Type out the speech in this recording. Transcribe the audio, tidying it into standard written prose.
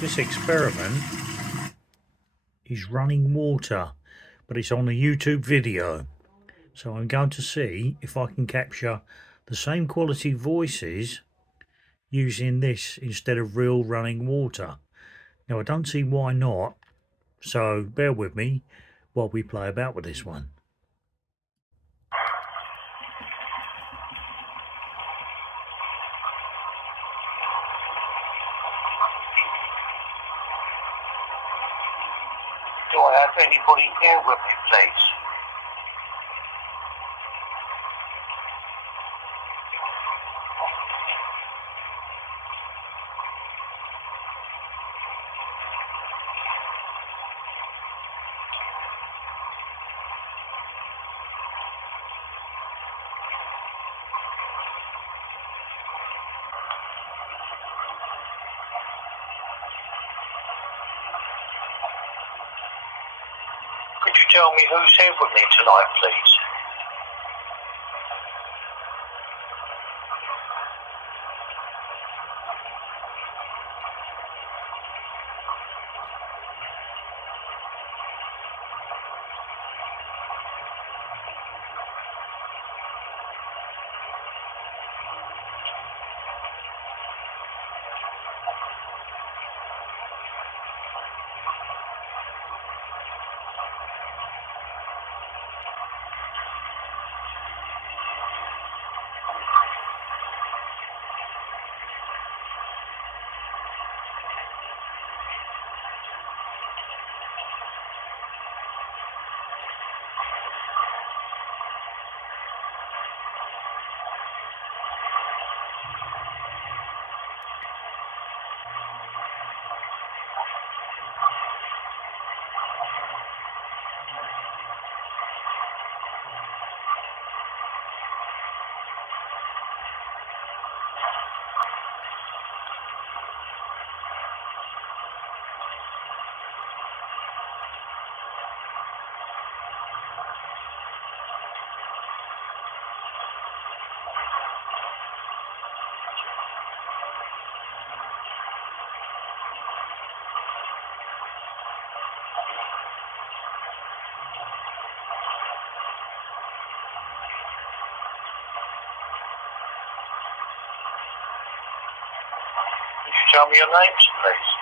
This experiment is running water, but it's on a YouTube video. So I'm going to see if I can capture the same quality voices using this instead of real running water. Now I don't see why not, so bear with me while we play about with this one. Do I have anybody here with me, please? Could you tell me who's here with me tonight, please? Could you tell me your names, please?